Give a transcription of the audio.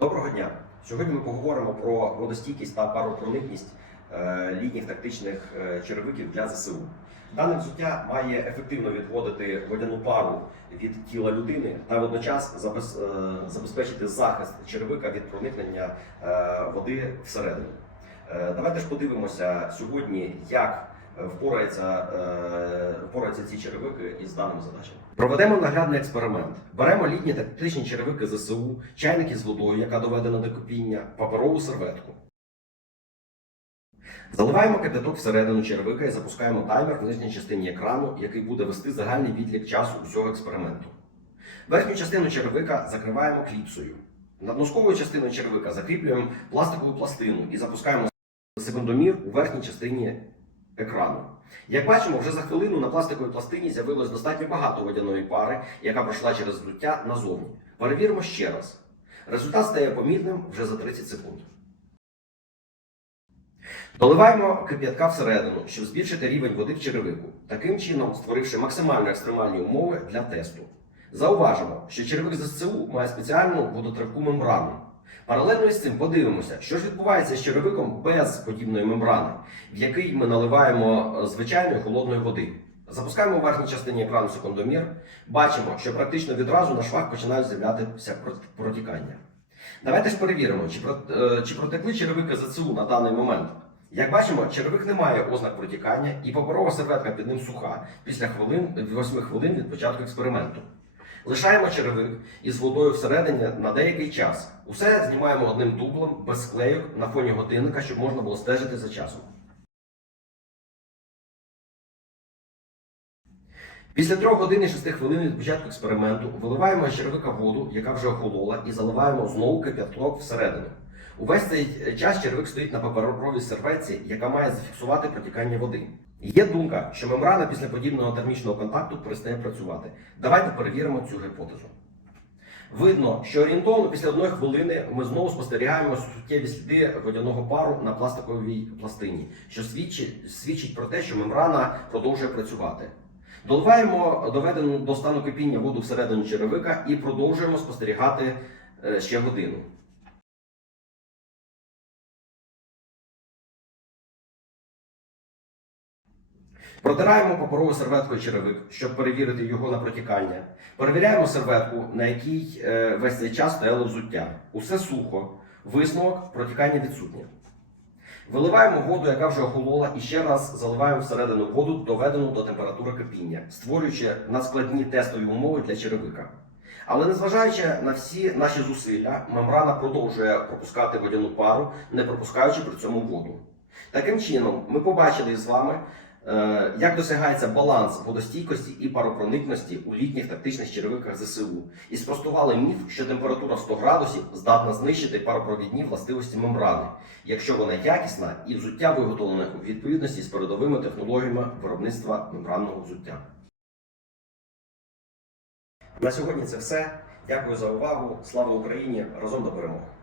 Доброго дня! Сьогодні ми поговоримо про водостійкість та паропроникність е, літніх тактичних е, черевиків для ЗСУ. Дане взуття має ефективно відводити водяну пару від тіла людини та водночас е, забезпечити захист черевика від проникнення води всередину. Давайте ж подивимося сьогодні, як впораються, е, впораються ці черевики із даними задачами. Проведемо наглядний експеримент. Беремо літні тактичні черевики ЗСУ, чайники з водою, яка доведена до кипіння, паперову серветку. Заливаємо кипяток всередину черевика і запускаємо таймер в нижній частині екрану, який буде вести загальний відлік часу усього експерименту. Верхню частину черевика закриваємо кліпсою. Над носковою частиною черевика закріплюємо пластикову пластину і запускаємо секундомір у верхній частині екрану. Як бачимо, вже за хвилину на пластиковій пластині з'явилось достатньо багато водяної пари, яка пройшла через взуття назовні. Перевіримо ще раз. Результат стає помітним вже за 30 секунд. Доливаємо кип'ятка всередину, щоб збільшити рівень води в черевику, таким чином створивши максимально екстремальні умови для тесту. Зауважимо, що черевик ЗСУ має спеціальну водотривку мембрану. Паралельно із цим подивимося, що ж відбувається з черевиком без подібної мембрани, в який ми наливаємо е, звичайної холодної води. Запускаємо у верхній частині екрану секундомір. Бачимо, що практично відразу на швах починають з'являтися протікання. Давайте ж перевіримо, чи, е, протекли черевики ЗСУ на даний момент. Як бачимо, черевик не має ознак протікання і паперова серветка під ним суха після хвилин, 8 хвилин від початку експерименту. Лишаємо черевик із водою всередині на деякий час. Усе знімаємо одним дублем, без склейок на фоні годинника, щоб можна було стежити за часом. Після 3 годин і 6 хвилин від початку експерименту виливаємо з черевика воду, яка вже охолола, і заливаємо знову кип'яток всередину. Увесь цей час черевик стоїть на паперовій серветці, яка має зафіксувати протікання води. Є думка, що мембрана після подібного термічного контакту перестає працювати. Давайте перевіримо цю гіпотезу. Видно, що орієнтовно після одної хвилини ми знову спостерігаємо суттєві сліди водяного пару на пластиковій пластині, що свідчить, свідчить про те, що мембрана продовжує працювати. Доливаємо доведену до стану кипіння воду всередину черевика і продовжуємо спостерігати е, ще годину. Протираємо паперовою серветкою черевик, щоб перевірити його на протікання. Перевіряємо серветку, на якій е, весь цей час стояло взуття. Усе сухо, висновок протікання відсутнє. Виливаємо воду, яка вже охолола, і ще раз заливаємо всередину воду, доведену до температури кипіння, створюючи надскладні тестові умови для черевика. Але незважаючи на всі наші зусилля, мембрана продовжує пропускати водяну пару, не пропускаючи при цьому воду. Таким чином, ми побачили з вами, як досягається баланс водостійкості і паропроникності у літніх тактичних черевиках ЗСУ, і спростували міф, що температура 100 градусів здатна знищити паропровідні властивості мембрани, якщо вона якісна і взуття виготовлене у відповідності з передовими технологіями виробництва мембранного взуття. На сьогодні це все. Дякую за увагу. Слава Україні! Разом до перемоги!